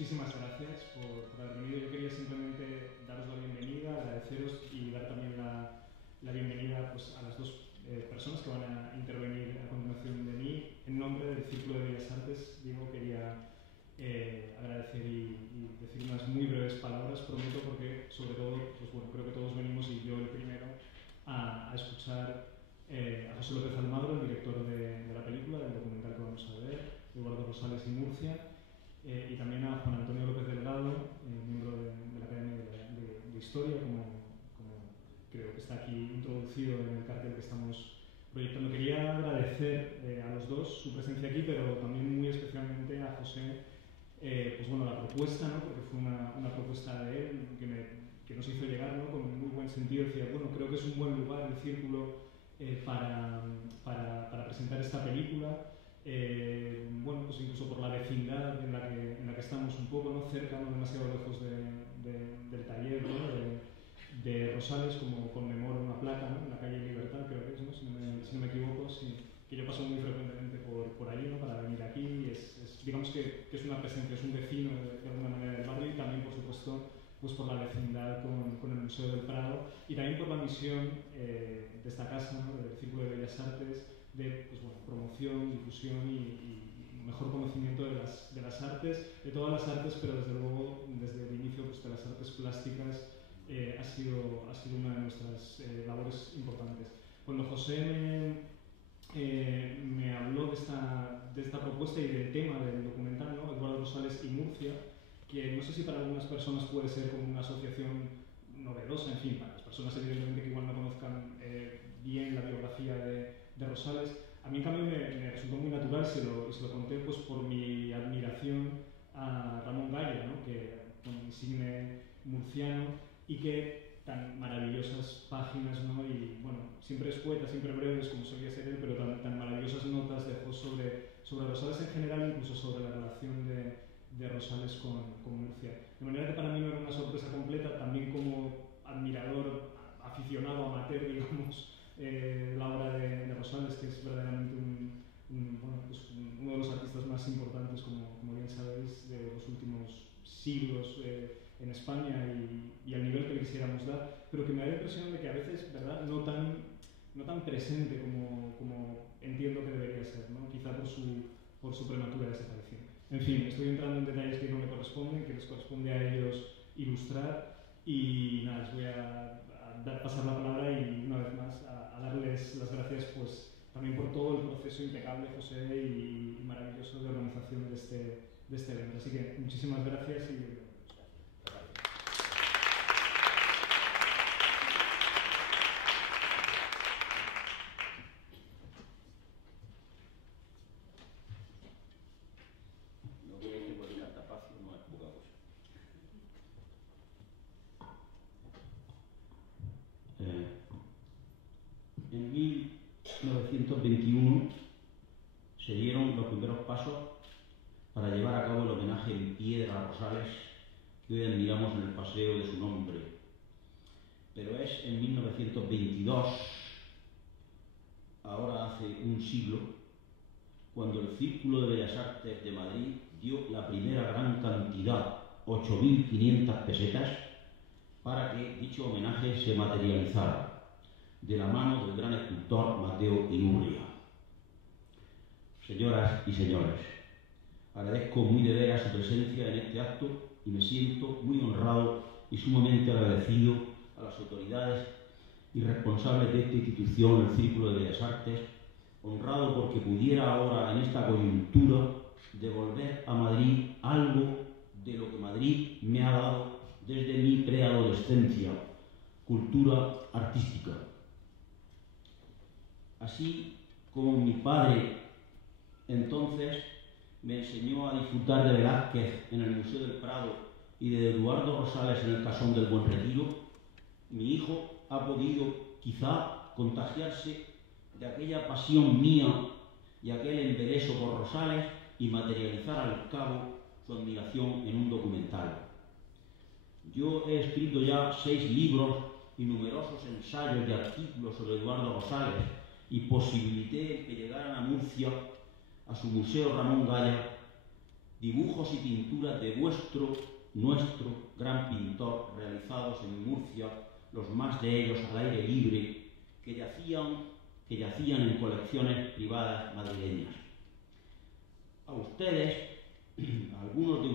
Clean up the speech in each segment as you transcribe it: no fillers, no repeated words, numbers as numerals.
muchísimas gracias por haber venido. Yo quería simplemente daros la bienvenida, agradeceros y dar también la bienvenida pues, a las dos personas que van a intervenir a continuación de mí. En nombre del Círculo de Bellas Artes, Diego, quería agradecer y decir unas muy breves palabras, prometo, porque sobre todo, pues bueno, creo que todos venimos, y yo el primero, a escuchar a José López Almagro, el director de la película, del documental que vamos a ver, Eduardo Rosales y Murcia, y también a Juan Antonio López Delgado, miembro de la Academia de Historia, como creo que está aquí introducido en el cartel que estamos proyectando. Quería agradecer a los dos su presencia aquí, pero también muy especialmente a José, pues bueno, la propuesta, ¿no? Porque fue una propuesta de él que nos hizo llegar, ¿no? Con muy buen sentido. Decía, bueno, creo que es un buen lugar el Círculo para presentar esta película. Bueno, pues incluso por la vecindad en la que estamos un poco, ¿no? Cerca, no demasiado lejos del taller, ¿no? de Rosales, como conmemora una placa, ¿no? En la calle Libertad, creo que es, ¿no? Si no me equivoco, sí, que yo paso muy frecuentemente por allí, ¿no? Para venir aquí. Digamos que es una presencia, es un vecino de alguna manera del barrio, y también, por supuesto, pues por la vecindad con el Museo del Prado, y también por la misión de esta casa, ¿no? Del Círculo de Bellas Artes, de pues, bueno, promoción, difusión y mejor conocimiento de las artes, de todas las artes, pero desde luego desde el inicio pues, de las artes plásticas ha sido una de nuestras labores importantes. Cuando José me habló de esta propuesta y del tema del documental, ¿no? Eduardo Rosales y Murcia, que no sé si para algunas personas puede ser como una asociación novedosa, en fin, para las personas evidentemente que igual no conozcan bien la biografía de Rosales. A mí en cambio me resultó muy natural, se lo conté pues por mi admiración a Ramón Gaya, ¿no? Que un insigne murciano, y que tan maravillosas páginas, ¿no? Y bueno, siempre es poeta, siempre breves como solía ser él, pero tan maravillosas notas dejó sobre Rosales en general, incluso sobre la relación de Rosales con Murcia. De manera que para mí no era una sorpresa completa, también como admirador, aficionado, amateur, digamos, la obra de Rosales, que es verdaderamente bueno, pues uno de los artistas más importantes, como bien sabéis, de los últimos siglos en España, y al nivel que le quisiéramos dar, pero que me da la impresión de que a veces, ¿verdad?, no tan presente como entiendo que debería ser, ¿no? Quizá por su prematura desaparición. En fin, estoy entrando en detalles que no me corresponden, que les corresponde a ellos ilustrar, y nada, les voy a pasar la palabra y una vez más a darles las gracias pues también por todo el proceso impecable, José, y maravilloso de organización de este evento. Así que muchísimas gracias y... En 1921 se dieron los primeros pasos para llevar a cabo el homenaje en piedra a Rosales que hoy admiramos en el paseo de su nombre. Pero es en 1922, ahora hace un siglo, cuando el Círculo de Bellas Artes de Madrid dio la primera gran cantidad, 8.500 pesetas, para que dicho homenaje se materializara, de la mano del gran escultor Mateo Inurria. Señoras y señores, agradezco muy de veras su presencia en este acto y me siento muy honrado y sumamente agradecido a las autoridades y responsables de esta institución, el Círculo de Bellas Artes, honrado porque pudiera ahora, en esta coyuntura, devolver a Madrid algo de lo que Madrid me ha dado desde mi preadolescencia, cultura artística. Así como mi padre entonces me enseñó a disfrutar de Velázquez en el Museo del Prado y de Eduardo Rosales en el Casón del Buen Retiro, mi hijo ha podido quizá contagiarse de aquella pasión mía y aquel embeleso por Rosales y materializar al cabo su admiración en un documental. Yo he escrito ya 6 libros y numerosos ensayos y artículos sobre Eduardo Rosales y posibilité que llegaran a Murcia, a su Museo Ramón Gaya, dibujos y pinturas de nuestro gran pintor, realizados en Murcia, los más de ellos al aire libre, que yacían en colecciones privadas madrileñas. A algunos de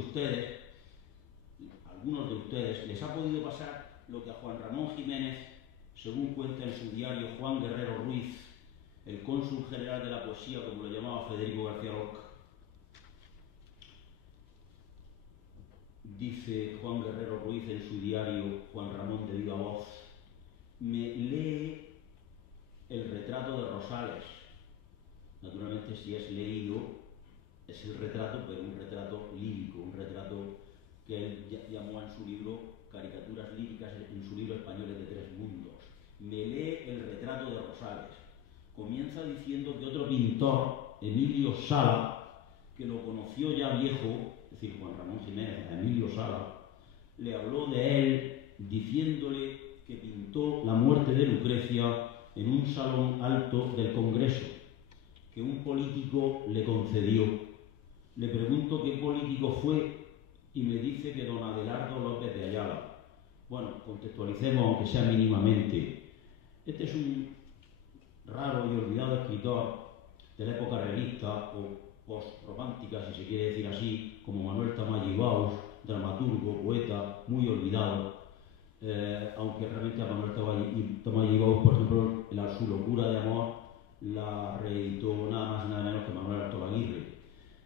ustedes les ha podido pasar lo que a Juan Ramón Jiménez, según cuenta en su diario Juan Guerrero Ruiz, el cónsul general de la poesía, como lo llamaba Federico García Lorca. Dice Juan Guerrero Ruiz en su diario Juan Ramón de viva voz: me lee el retrato de Rosales. Naturalmente, si es leído, es el retrato, pero un retrato lírico, un retrato que él llamó en su libro Caricaturas líricas, en su libro Españoles de Tres Mundos. Me lee el retrato de Rosales. Comienza diciendo que otro pintor, Emilio Sala, que lo conoció ya viejo, es decir, Juan Ramón Jiménez, a Emilio Sala, le habló de él diciéndole que pintó la muerte de Lucrecia en un salón alto del Congreso, que un político le concedió. Le pregunto qué político fue y me dice que don Adelardo López de Ayala. Bueno, contextualicemos aunque sea mínimamente. Este es un raro y olvidado escritor de la época realista o post-romántica, si se quiere decir así, como Manuel Tamayo Baus, dramaturgo, poeta, muy olvidado, aunque realmente a Manuel Tamayo Baus, por ejemplo, su locura de amor la reeditó nada más y nada menos que Manuel Arturo Aguirre.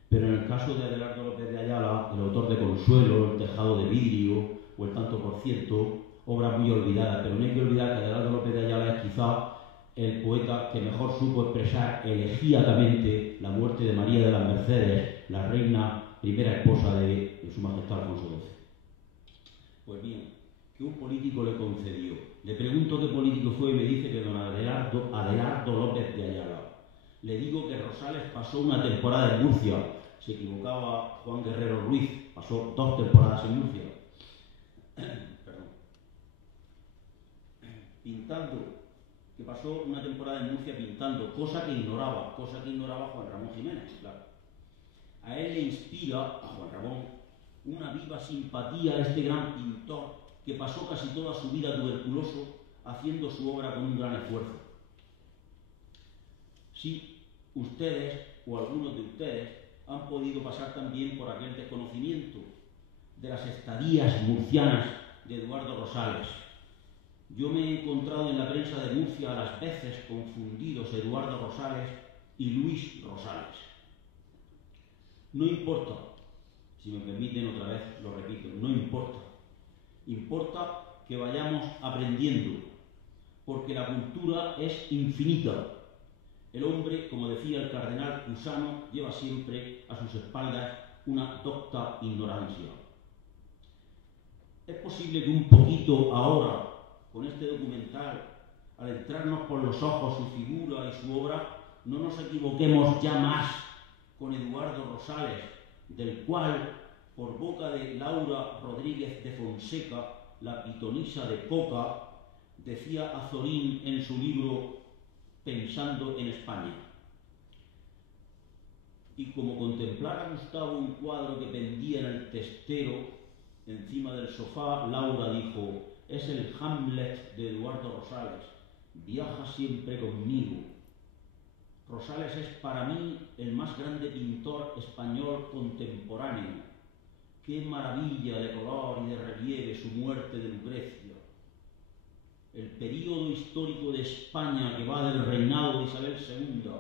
Pero en el caso de Adelardo López de Ayala, el autor de Consuelo, El tejado de vidrio o El tanto por ciento, obras muy olvidadas, pero no hay que olvidar que Adelardo López de Ayala es quizá el poeta que mejor supo expresar elegíacamente la muerte de María de las Mercedes, la reina, primera esposa de Su Majestad Alfonso XII. Pues bien, que un político le concedió. Le pregunto qué político fue y me dice que don Adelardo López de Ayala. Le digo que Rosales pasó una temporada en Murcia. Se equivocaba Juan Guerrero Ruiz, pasó 2 temporadas en Murcia. Perdón. Pintando, que pasó una temporada en Murcia pintando, cosa que ignoraba Juan Ramón Jiménez, claro. A él le inspira, a Juan Ramón, una viva simpatía a este gran pintor que pasó casi toda su vida tuberculoso haciendo su obra con un gran esfuerzo. Sí, ustedes, o algunos de ustedes, han podido pasar también por aquel desconocimiento de las estadías murcianas de Eduardo Rosales. Yo me he encontrado en la prensa de Murcia a las veces confundidos Eduardo Rosales y Luis Rosales. No importa, si me permiten otra vez lo repito, no importa. Importa que vayamos aprendiendo, porque la cultura es infinita. El hombre, como decía el cardenal Cusano, lleva siempre a sus espaldas una docta ignorancia. Es posible que un poquito ahora, con este documental, al entrarnos por los ojos su figura y su obra, no nos equivoquemos ya más con Eduardo Rosales, del cual, por boca de Laura Rodríguez de Fonseca, la pitonisa de Coca, decía Azorín en su libro Pensando en España. Y como contemplara Gustavo un cuadro que pendía en el testero, encima del sofá, Laura dijo: es el Hamlet de Eduardo Rosales, viaja siempre conmigo. Rosales es para mí el más grande pintor español contemporáneo. Qué maravilla de color y de relieve su muerte de Lucrecia. El período histórico de España que va del reinado de Isabel II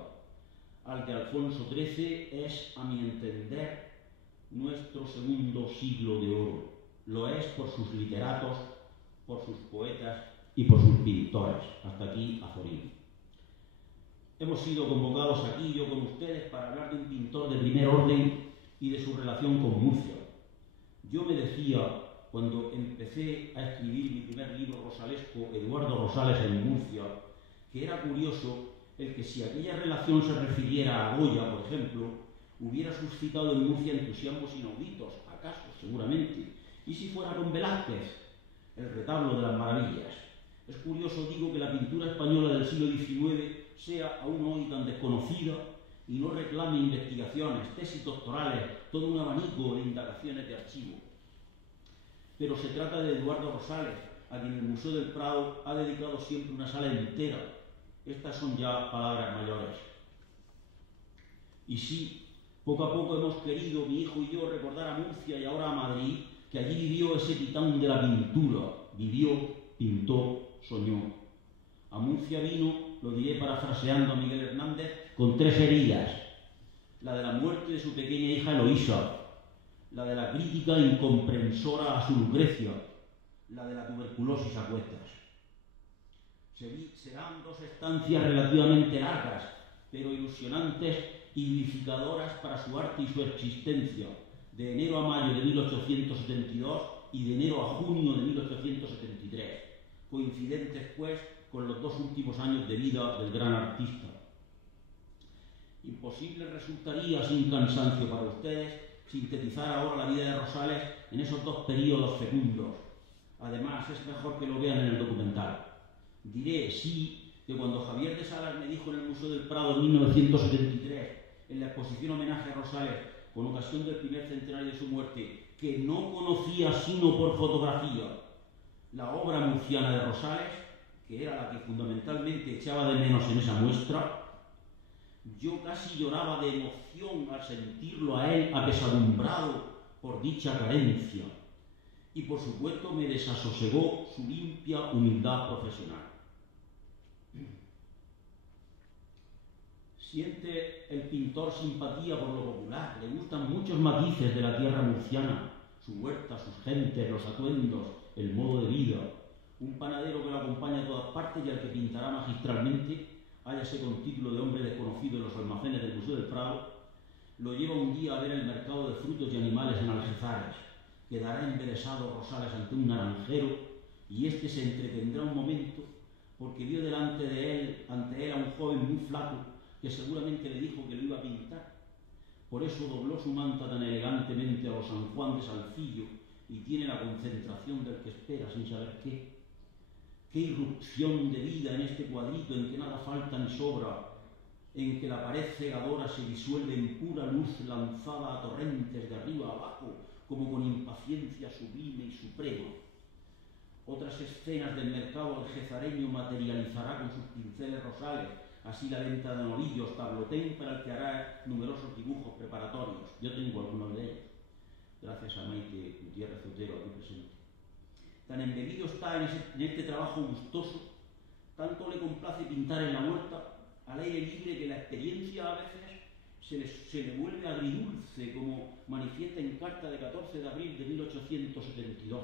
al de Alfonso XIII es, a mi entender, nuestro segundo siglo de oro. Lo es por sus literatos, por sus poetas y por sus pintores. Hasta aquí Azorín. Hemos sido convocados aquí, yo con ustedes, para hablar de un pintor de primer orden y de su relación con Murcia. Yo me decía, cuando empecé a escribir mi primer libro rosalesco, Eduardo Rosales en Murcia, que era curioso el que si aquella relación se refiriera a Goya, por ejemplo, hubiera suscitado en Murcia entusiasmos inauditos, acaso, seguramente. Y si fuera con Velázquez, el retablo de las maravillas. Es curioso, digo, que la pintura española del siglo XIX sea aún hoy tan desconocida y no reclame investigaciones, tesis doctorales, todo un abanico de indagaciones de archivo. Pero se trata de Eduardo Rosales, a quien el Museo del Prado ha dedicado siempre una sala entera. Estas son ya palabras mayores. Y sí, poco a poco hemos querido, mi hijo y yo, recordar a Murcia y ahora a Madrid, que allí vivió ese titán de la pintura. Vivió, pintó, soñó. A Murcia vino, lo diré parafraseando a Miguel Hernández, con 3 heridas: la de la muerte de su pequeña hija Eloísa, la de la crítica incomprensora a su Lucrecia, la de la tuberculosis a cuestas. Serán 2 estancias relativamente largas, pero ilusionantes y vivificadoras para su arte y su existencia, de enero a mayo de 1872 y de enero a junio de 1873, coincidentes pues con los 2 últimos años de vida del gran artista. Imposible resultaría, sin cansancio para ustedes, sintetizar ahora la vida de Rosales en esos 2 períodos fecundos. Además, es mejor que lo vean en el documental. Diré, sí, que cuando Javier de Salas me dijo en el Museo del Prado en 1973, en la exposición homenaje a Rosales, con ocasión del primer centenario de su muerte, que no conocía sino por fotografía la obra murciana de Rosales, que era la que fundamentalmente echaba de menos en esa muestra, yo casi lloraba de emoción al sentirlo a él apesadumbrado por dicha carencia. Y por supuesto me desasosegó su limpia humildad profesional. Siente el pintor simpatía por lo popular, le gustan muchos matices de la tierra murciana, su huerta, sus gentes, los atuendos, el modo de vida. Un panadero que lo acompaña a todas partes y al que pintará magistralmente, hállase con título de hombre desconocido en los almacenes del Museo del Prado, lo lleva un día a ver el mercado de frutos y animales en Algezares. Quedará embelesado Rosales ante un naranjero y éste se entretendrá un momento porque vio ante él a un joven muy flaco que seguramente le dijo que lo iba a pintar. Por eso dobló su manta tan elegantemente a los San Juan de Salcillo y tiene la concentración del que espera sin saber qué. Qué irrupción de vida en este cuadrito en que nada falta ni sobra, en que la pared cegadora se disuelve en pura luz lanzada a torrentes de arriba a abajo, como con impaciencia sublime y suprema. Otras escenas del mercado algezareño materializará con sus pinceles Rosales, así la venta de novillos, tablotén, para el que hará numerosos dibujos preparatorios. Yo tengo algunos de ellos, gracias a Maite Gutiérrez Otero, aquí presente. Tan embebido está en este trabajo gustoso, tanto le complace pintar en la huerta, al aire libre, que la experiencia a veces se le vuelve agridulce, como manifiesta en carta de 14 de abril de 1872.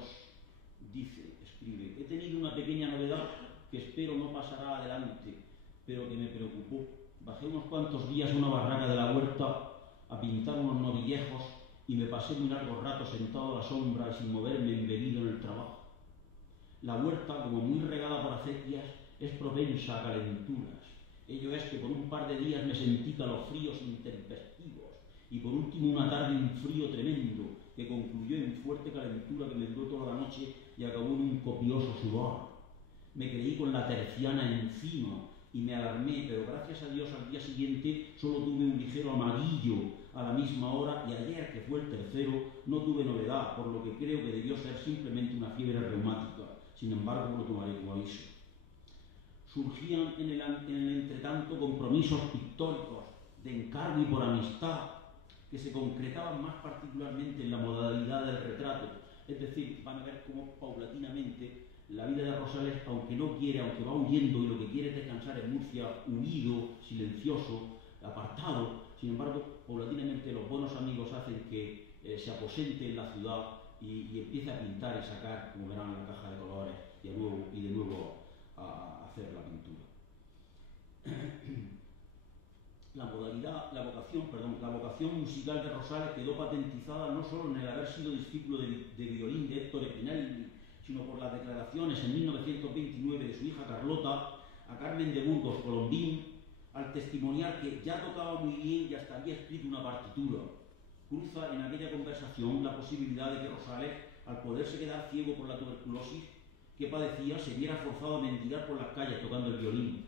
Dice, escribe: he tenido una pequeña novedad que espero no pasará adelante, pero que me preocupó. Bajé unos cuantos días a una barraca de la huerta a pintar unos novillejos y me pasé muy largo rato sentado a la sombra y sin moverme, embebido en el trabajo. La huerta, como muy regada por acequias, es propensa a calenturas. Ello es que por un par de días me sentí calofríos intempestivos y por último una tarde un frío tremendo que concluyó en fuerte calentura que me duró toda la noche y acabó en un copioso sudor. Me creí con la terciana encima y me alarmé, pero gracias a Dios al día siguiente solo tuve un ligero amarillo a la misma hora y ayer, que fue el tercero, no tuve novedad, por lo que creo que debió ser simplemente una fiebre reumática. Sin embargo, lo tomaré como aviso. Surgían en el entretanto compromisos pictóricos de encargo y por amistad que se concretaban más particularmente en la modalidad del retrato. Es decir, van a ver cómo paulatinamente la vida de Rosales, aunque no quiere, aunque va huyendo y lo que quiere es descansar en Murcia, huido, silencioso, apartado, sin embargo, paulatinamente los buenos amigos hacen que se aposente en la ciudad y empiece a pintar y sacar, como verán, la caja de colores y de nuevo a hacer la pintura. La vocación musical de Rosales quedó patentizada no solo en el haber sido discípulo de violín de Héctor Spinelli, sino por las declaraciones en 1929 de su hija Carlota a Carmen de Burgos Colombín, al testimoniar que ya tocaba muy bien y hasta había escrito una partitura. Cruza en aquella conversación la posibilidad de que Rosales, al poderse quedar ciego por la tuberculosis que padecía, se viera forzado a mendigar por las calles tocando el violín.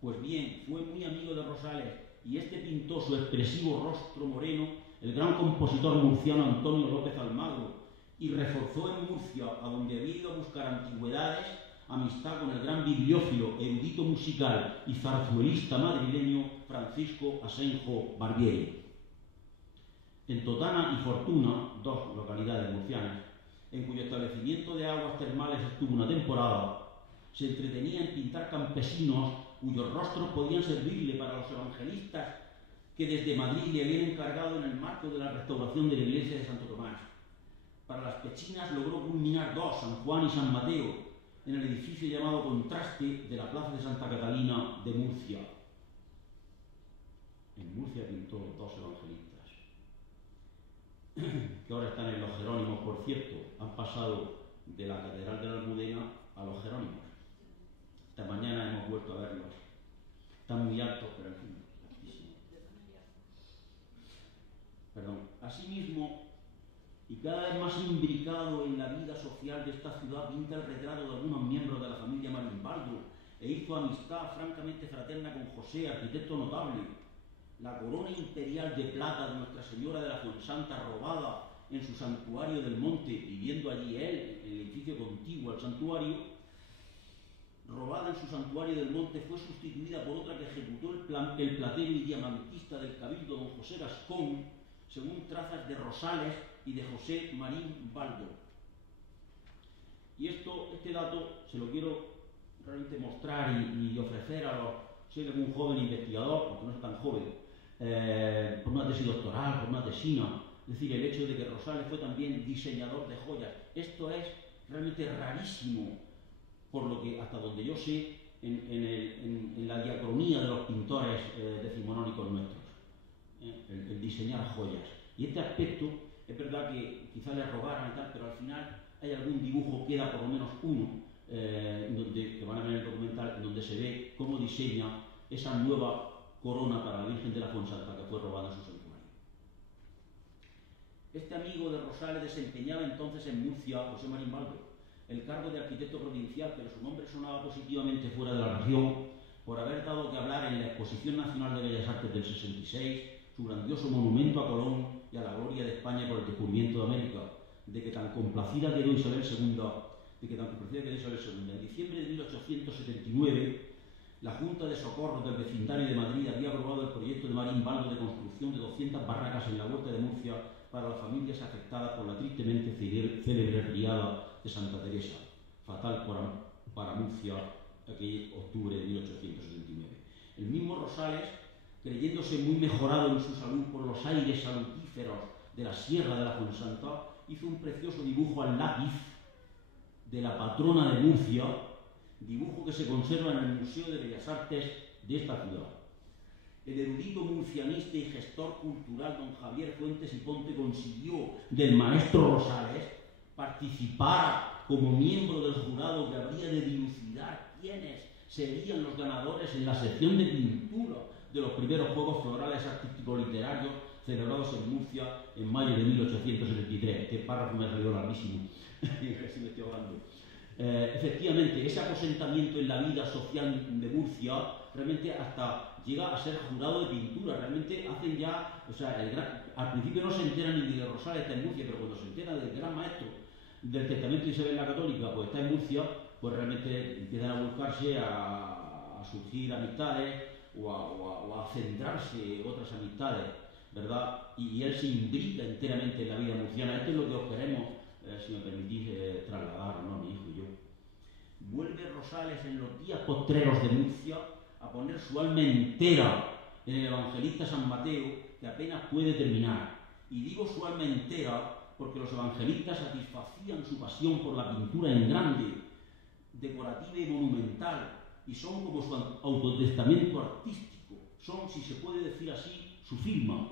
Pues bien, fue muy amigo de Rosales y este pintó su expresivo rostro moreno el gran compositor murciano Antonio López Almagro, y reforzó en Murcia, a donde había ido a buscar antigüedades, amistad con el gran bibliófilo, erudito musical y zarzuelista madrileño Francisco Asenjo Barbieri. En Totana y Fortuna, dos localidades murcianas, en cuyo establecimiento de aguas termales estuvo una temporada, se entretenía en pintar campesinos cuyos rostros podían servirle para los evangelistas que desde Madrid le habían encargado en el marco de la restauración de la iglesia de Santo Tomás. Para las pechinas logró culminar dos, San Juan y San Mateo, en el edificio llamado Contraste de la Plaza de Santa Catalina de Murcia. En Murcia pintó dos evangelistas, que ahora están en los Jerónimos, por cierto. Han pasado de la Catedral de la Almudena a los Jerónimos. Esta mañana hemos vuelto a verlos. Están muy altos, pero en fin, altísimos. Perdón. Asimismo, y cada vez más imbricado en la vida social de esta ciudad, pinta el retrato de algunos miembros de la familia Marimbaldo e hizo amistad francamente fraterna con José, arquitecto notable. La corona imperial de plata de Nuestra Señora de la Fuensanta, robada en su santuario del monte, viviendo allí él, en el edificio contiguo al santuario, robada en su santuario del monte, fue sustituida por otra que ejecutó el platero y diamantista del Cabildo, don José Gascón, según trazas de Rosales y de José Marín Baldo. Y este dato se lo quiero realmente mostrar y ofrecer a los, si hay algún joven investigador, aunque no es tan joven, por una tesis doctoral, por una tesina, es decir, el hecho de que Rosales fue también diseñador de joyas. Esto es realmente rarísimo, por lo que, hasta donde yo sé, en la diacronía de los pintores decimonónicos nuestros, el diseñar joyas. Y este aspecto, es verdad que quizás le robaran y tal, pero al final hay algún dibujo, queda por lo menos uno, que van a ver en el documental, en donde se ve cómo diseña esa nueva corona para la Virgen de la Fuensanta que fue robada en su santuario. Este amigo de Rosales desempeñaba entonces en Murcia, José Marín Baldo, el cargo de arquitecto provincial, pero su nombre sonaba positivamente fuera de la región por haber dado que hablar en la Exposición Nacional de Bellas Artes del 66, su grandioso monumento a Colón y a la gloria de España por el descubrimiento de América, de que tan complacida quedó Isabel II, En diciembre de 1879, la Junta de Socorro del vecindario de Madrid había aprobado el proyecto de Marín Baldo de construcción de 200 barracas en la Huerta de Murcia para las familias afectadas por la tristemente célebre riada de Santa Teresa, fatal para Murcia aquel octubre de 1879. El mismo Rosales, creyéndose muy mejorado en su salud por los aires salutíferos de la Sierra de la Fuensanta, hizo un precioso dibujo al lápiz de la patrona de Murcia, dibujo que se conserva en el Museo de Bellas Artes de esta ciudad. El erudito murcianista y gestor cultural don Javier Fuentes y Ponte consiguió del maestro Rosales participar como miembro del jurado que habría de dilucidar quiénes serían los ganadores en la sección de pintura de los primeros Juegos Florales Artístico-Literarios celebrados en Murcia en mayo de 1873. Este párrafo me ha salido larguísimo, así me estoy ahogando. Efectivamente, ese aposentamiento en la vida social de Murcia realmente hasta llega a ser jurado de pintura. Realmente hacen ya, al principio no se entera ni de que Rosales está en Murcia, pero cuando se entera del gran maestro del testamento de Isabel la Católica, pues está en Murcia, pues realmente empiezan a buscarse a surgir amistades o a centrarse otras amistades, ¿verdad? Y él se imbrica enteramente en la vida murciana. Esto es lo que os queremos, si me permitís, trasladar, ¿no? Mi hijo y yo. Vuelve Rosales en los días postreros de Murcia a poner su alma entera en el evangelista San Mateo, que apenas puede terminar. Y digo su alma entera porque los evangelistas satisfacían su pasión por la pintura en grande, decorativa y monumental, y son como su autotestamento artístico, son, si se puede decir así, su firma.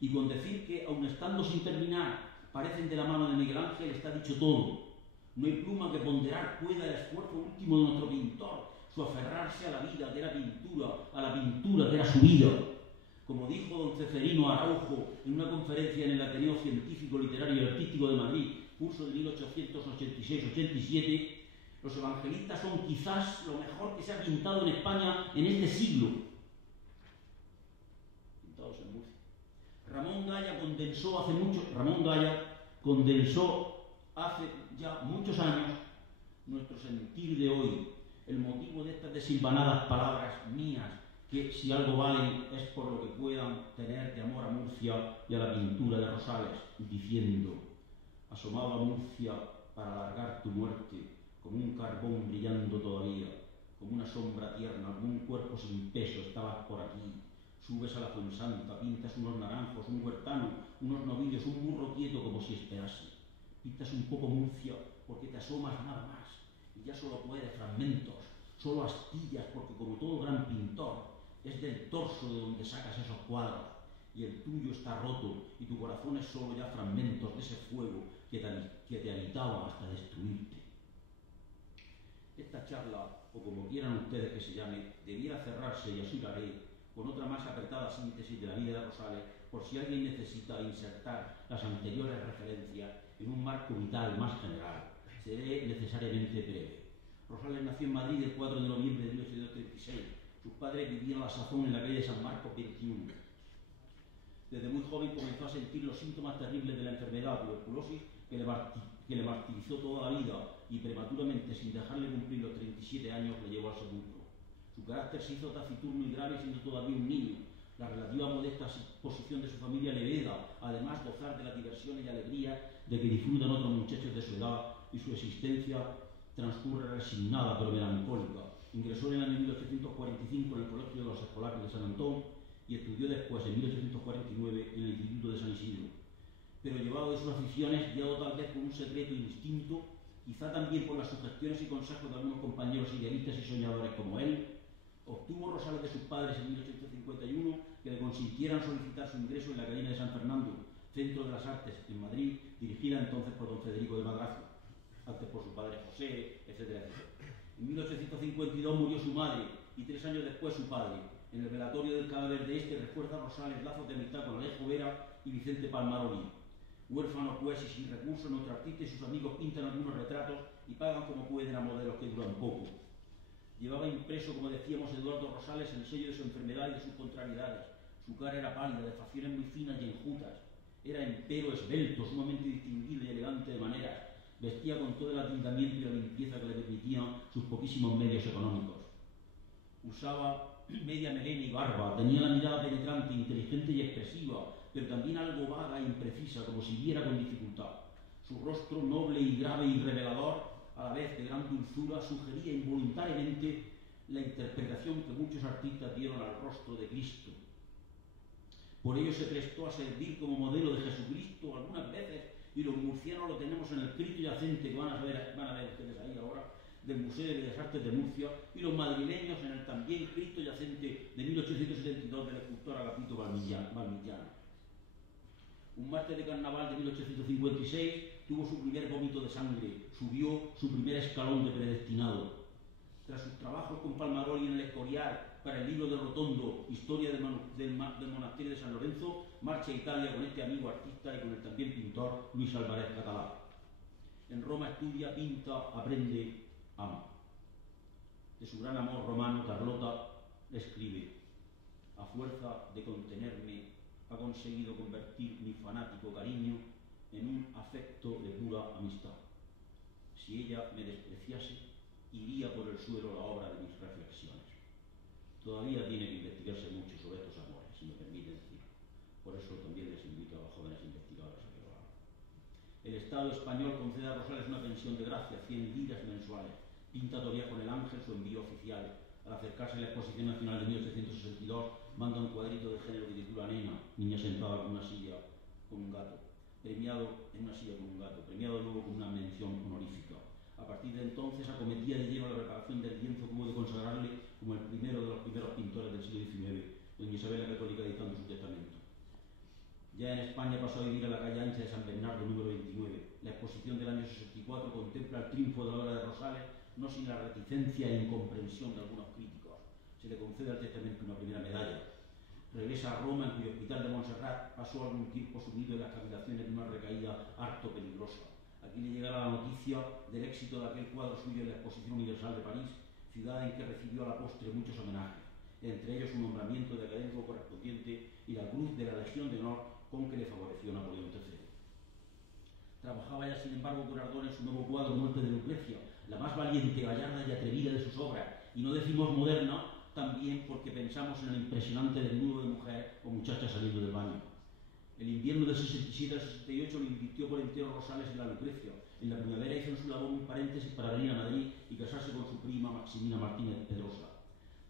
Y con decir que, aun estando sin terminar, parecen de la mano de Miguel Ángel, está dicho todo. No hay pluma que ponderar pueda el esfuerzo último de nuestro pintor, su aferrarse a la vida que era pintura, a la pintura que era su vida. Como dijo don Ceferino Araujo en una conferencia en el Ateneo Científico, Literario y Artístico de Madrid, curso de 1886-87, los evangelistas son quizás lo mejor que se ha pintado en España en este siglo. condensó hace mucho, Ramón Gaya condensó hace ya muchos años nuestro sentir de hoy. El motivo de estas desilvanadas palabras mías, que si algo valen es por lo que puedan tener de amor a Murcia y a la pintura de Rosales, diciendo: asomaba Murcia para alargar tu muerte, como un carbón brillando todavía, como una sombra tierna, algún cuerpo sin peso, estabas por aquí. Subes a la Fuensanta, pintas unos naranjos, un huertano, unos novillos, un burro quieto como si esperase. Pintas un poco Murcia porque te asomas nada más, y ya solo puedes fragmentos, solo astillas, porque como todo gran pintor, es del torso de donde sacas esos cuadros, y el tuyo está roto, y tu corazón es solo ya fragmentos de ese fuego que te habitaba hasta destruirte. Esta charla, o como quieran ustedes que se llame, debiera cerrarse, y así lo haré, con otra más apretada síntesis de la vida de Rosales, por si alguien necesita insertar las anteriores referencias en un marco vital más general. Seré necesariamente breve. Rosales nació en Madrid el 4 de noviembre de 1836. Sus padres vivían a la sazón en la calle San Marcos 21. Desde muy joven comenzó a sentir los síntomas terribles de la enfermedad, tuberculosis, que le martirizó toda la vida y prematuramente, sin dejarle cumplir los 37 años, le llevó al sepulcro. Su carácter se hizo taciturno y grave siendo todavía un niño. La relativa modesta posición de su familia le veda, además, gozar de las diversiones y alegrías de que disfrutan otros muchachos de su edad, y su existencia transcurre resignada pero melancólica. Ingresó en el año 1845 en el Colegio de los Escolapios de San Antón y estudió después, en 1849, en el Instituto de San Isidro. Pero llevado de sus aficiones, guiado tal vez por un secreto instinto, quizá también por las sugestiones y consejos de algunos compañeros idealistas y soñadores como él, obtuvo Rosales de sus padres en 1851 que le consintieran solicitar su ingreso en la Academia de San Fernando, Centro de las Artes, en Madrid, dirigida entonces por don Federico de Madrazo, antes por su padre José, etcétera, etcétera. En 1852 murió su madre y 3 años después su padre. En el velatorio del cadáver de este refuerza Rosales lazos de amistad con Alejo Vera y Vicente Palmaroni. Huérfano, pues, y sin recursos, nuestro artista y sus amigos pintan algunos retratos y pagan como pueden a modelos que duran poco. Llevaba impreso, como decíamos, Eduardo Rosales el sello de su enfermedad y de sus contrariedades. Su cara era pálida, de facciones muy finas y enjutas. Era empero esbelto, sumamente distinguido y elegante de maneras. Vestía con todo el atildamiento y la limpieza que le permitían sus poquísimos medios económicos. Usaba media melena y barba, tenía la mirada penetrante, inteligente y expresiva, pero también algo vaga e imprecisa, como si viera con dificultad. Su rostro, noble y grave y revelador, a la vez de gran dulzura, sugería involuntariamente la interpretación que muchos artistas dieron al rostro de Cristo. Por ello se prestó a servir como modelo de Jesucristo algunas veces, y los murcianos lo tenemos en el Cristo yacente que van a ver ustedes ahí ahora, del Museo de Bellas Artes de Murcia, y los madrileños en el también Cristo yacente de 1872 del escultor Agapito Valmillano. Un martes de carnaval de 1856 tuvo su primer vómito de sangre, subió su primer escalón de predestinado. Tras sus trabajos con Palmaroli en el Escorial para el libro de Rotondo, Historia del Monasterio de San Lorenzo, marcha a Italia con este amigo artista y con el también pintor Luis Álvarez Catalá. En Roma estudia, pinta, aprende, ama. De su gran amor romano, Carlota escribe: a fuerza de contenerme, ha conseguido convertir mi fanático cariño en un afecto de pura amistad. Si ella me despreciase, iría por el suelo la obra de mis reflexiones. Todavía tiene que investigarse mucho sobre estos amores, si me permite decir. Por eso también les invito a los jóvenes investigadores a que lo hagan. El Estado español concede a Rosales una pensión de gracia, 100 liras mensuales. Pinta todavía con el Ángel su envío oficial. Al acercarse a la Exposición Nacional de 1862, manda un cuadrito de género que titula Nena, niña sentada con una silla con un gato, premiado en una silla con un gato, premiado luego con una mención honorífica. A partir de entonces acometía de lleno la preparación del lienzo que hubo de consagrarle como el primero de los primeros pintores del siglo XIX, doña Isabel la Católica dictando su testamento. Ya en España pasó a vivir a la calle ancha de San Bernardo, número 29. La exposición del año 64 contempla el triunfo de la obra de Rosales, no sin la reticencia e incomprensión de algunos críticos. Se le concede al testamento una primera medalla. Regresa a Roma, en cuyo hospital de Montserrat pasó algún tiempo sumido en las cavilaciones de una recaída harto peligrosa. Aquí le llegará la noticia del éxito de aquel cuadro suyo en la Exposición Universal de París, ciudad en que recibió a la postre muchos homenajes, entre ellos un nombramiento de académico correspondiente y la Cruz de la Legión de Honor con que le favoreció Napoleón III. Trabajaba ya, sin embargo, con ardor en su nuevo cuadro Muerte de Lucrecia, la más valiente, gallarda y atrevida de sus obras, y no decimos moderna también porque pensamos en el impresionante desnudo de mujer o muchacha saliendo del baño. El invierno del 67 al 68 lo invirtió por entero Rosales en la Lucrecia. En la primavera hizo en su labor un paréntesis para venir a Madrid y casarse con su prima Maximina Martínez Pedrosa.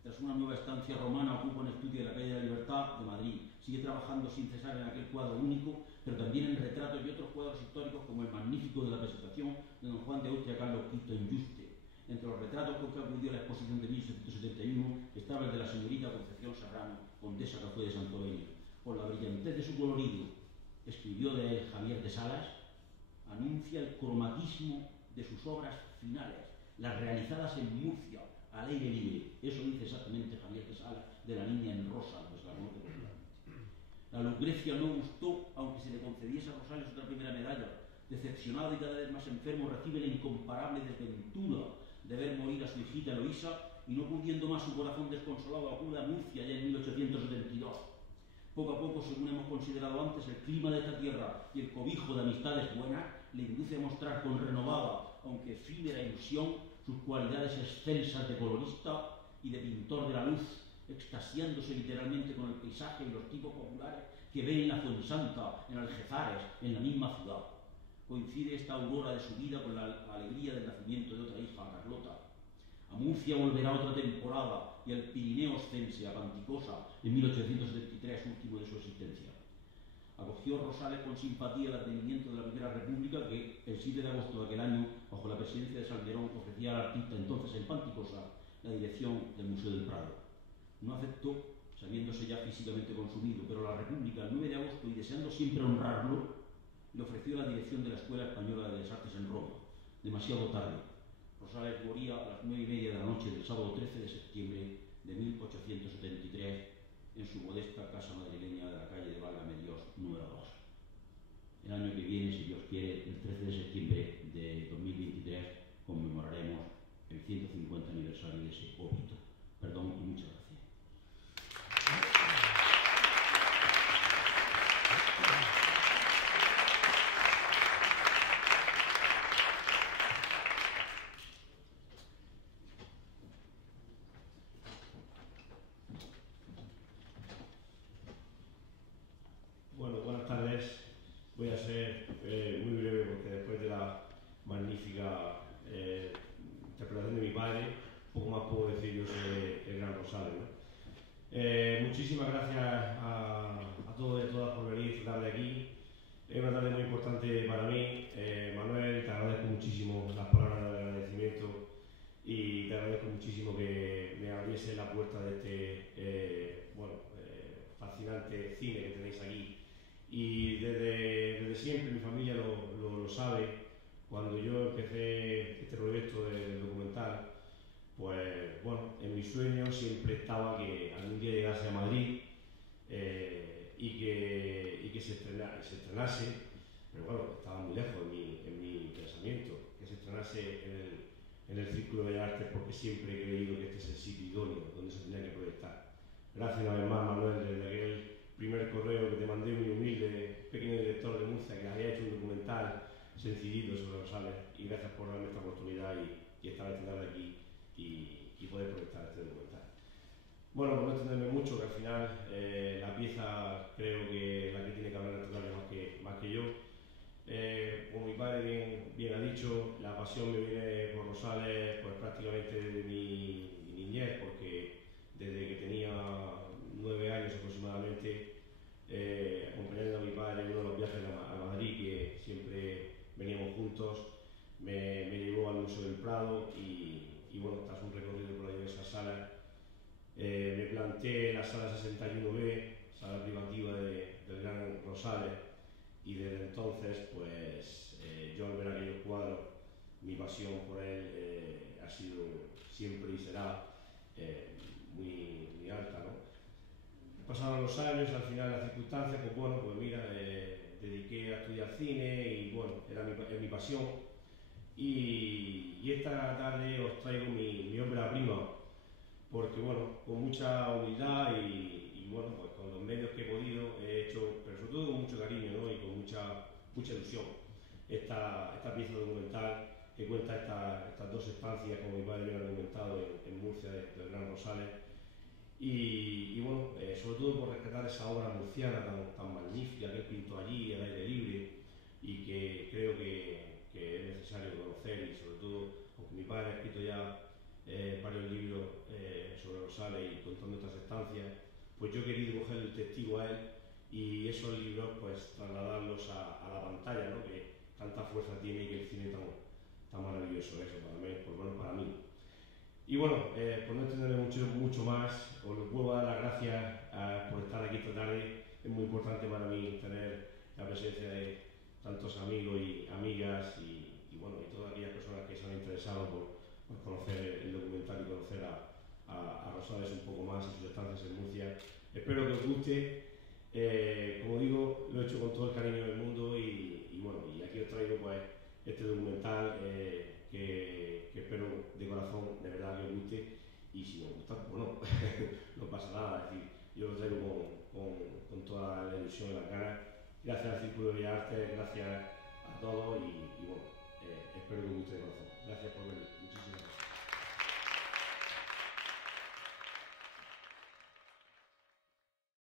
Tras una nueva estancia romana ocupa un estudio de la calle de la Libertad de Madrid. Sigue trabajando sin cesar en aquel cuadro único, pero también en retratos y otros cuadros históricos como el magnífico de la presentación de don Juan de Austria Carlos V en Yuste. Entre los retratos con que acudió a la exposición de 1771 estaba el de la señorita Concepción Serrano, condesa que fue de Santovenia. Por la brillantez de su colorido, escribió de él Javier de Salas, anuncia el cromatismo de sus obras finales, las realizadas en Murcia, al aire libre. Eso dice exactamente Javier de Salas de la niña en rosa, pues la conoce popularmente. La Lucrecia no gustó, aunque se le concediese a Rosales otra primera medalla. Decepcionado y cada vez más enfermo, recibe la incomparable desventura de ver morir a su hijita Eloísa y no pudiendo más su corazón desconsolado acude a Murcia ya en 1872. Poco a poco, según hemos considerado antes, el clima de esta tierra y el cobijo de amistades buenas le induce a mostrar con renovada, aunque efímera ilusión, sus cualidades excelsas de colorista y de pintor de la luz, extasiándose literalmente con el paisaje y los tipos populares que ve en la Fuensanta, en Algezares, en la misma ciudad. Coincide esta aurora de su vida con la alegría del nacimiento de otra hija, Carlota. A Murcia volverá otra temporada y al Pirineo Oscense, a Panticosa, en 1873, último de su existencia. Acogió Rosales con simpatía el advenimiento de la Primera República que el 7 de agosto de aquel año, bajo la presidencia de Salmerón, ofrecía al artista entonces en Panticosa la dirección del Museo del Prado. No aceptó, sabiéndose ya físicamente consumido, pero la República, el 9 de agosto, y deseando siempre honrarlo, le ofreció la dirección de la Escuela Española de Bellas Artes en Roma, demasiado tarde. Rosales moría a las 9:30 de la noche del sábado 13 de septiembre de 1873 en su modesta casa madrileña de la calle de Válgame Dios, número 2. El año que viene, si Dios quiere, el 13 de septiembre de 2023, conmemoraremos el 150 aniversario de ese óbito. Perdón y muchas gracias. Bueno, buenas tardes. Voy a ser muy breve porque después de la magnífica interpretación de mi padre, poco más puedo decir yo sobre el Gran Rosales, ¿no? Muchísimas gracias a todos y a todas por venir esta tarde aquí. Es una tarde muy importante para mí. Manuel, te agradezco muchísimo las palabras de agradecimiento y te agradezco muchísimo que me abriese la puerta de este fascinante cine que tenéis aquí. Y desde siempre mi familia lo sabe. Cuando yo empecé este proyecto del documental, pues bueno, en mis sueños siempre estaba que algún día llegase a Madrid y que se estrenase, pero bueno, estaba muy lejos en mi pensamiento, que se estrenase en el Círculo de Artes, porque siempre he creído que este es el sitio idóneo donde se tenía que proyectar. Gracias una vez más, Manuel, desde aquel primer correo que te mandé, muy humilde, pequeño director de Murcia, que había hecho un documental sencillito sobre Rosales, y gracias por darme esta oportunidad y estar esta tarde aquí y poder proyectar este documental. Bueno, por no extenderme mucho, que al final la pieza creo que la que tiene que hablar esta tarde más que yo. Como mi padre bien ha dicho, la pasión me viene por Rosales pues prácticamente desde mi niñez, porque desde que tenía 9 años aproximadamente, acompañando a mi padre en uno de los viajes a Madrid, que siempre veníamos juntos, me llevó al Museo del Prado y bueno, tras un recorrido por las diversas salas, me planté en la sala 61B, sala privativa del Gran Rosales, y desde entonces, pues yo al ver aquellos cuadros, mi pasión por él ha sido siempre y será muy alta, ¿no? Pasaron los años, al final las circunstancias, pues bueno, pues mira, dediqué a estudiar cine y bueno, es mi pasión. Y esta tarde os traigo mi ópera prima, porque bueno, con mucha humildad y bueno, pues con los medios que he podido he hecho, pero sobre todo con mucho esta pieza documental que cuenta estas dos estancias, como mi padre me ha documentado en Murcia, del Gran Rosales. Y bueno, sobre todo por rescatar esa obra murciana tan magnífica que él pintó allí, al aire libre, y que creo que es necesario conocer, y sobre todo, aunque mi padre ha escrito ya varios libros sobre Rosales y contando estas estancias, pues yo he querido coger el testigo a él y esos libros pues trasladarlos a la pantalla, ¿no? Que tanta fuerza tiene y que el cine tan maravilloso es, para mí, por lo menos para mí. Y bueno, por no extenderme mucho más, os vuelvo a dar las gracias por estar aquí esta tarde. Es muy importante para mí tener la presencia de tantos amigos y amigas y bueno, y todas aquellas personas que se han interesado por conocer el documental y conocer a Rosales un poco más y sus estancias en Murcia. Espero que os guste. Como digo, lo he hecho con todo el cariño del mundo y bueno, y aquí os traigo pues este documental que espero de corazón, de verdad, que os guste, y si no os gusta, bueno, no pasa nada, es decir, yo lo traigo con toda la ilusión en la cara. Gracias al Círculo de Bellas Artes, gracias a todos y bueno, espero que os guste de corazón. Gracias por venir, muchísimas gracias.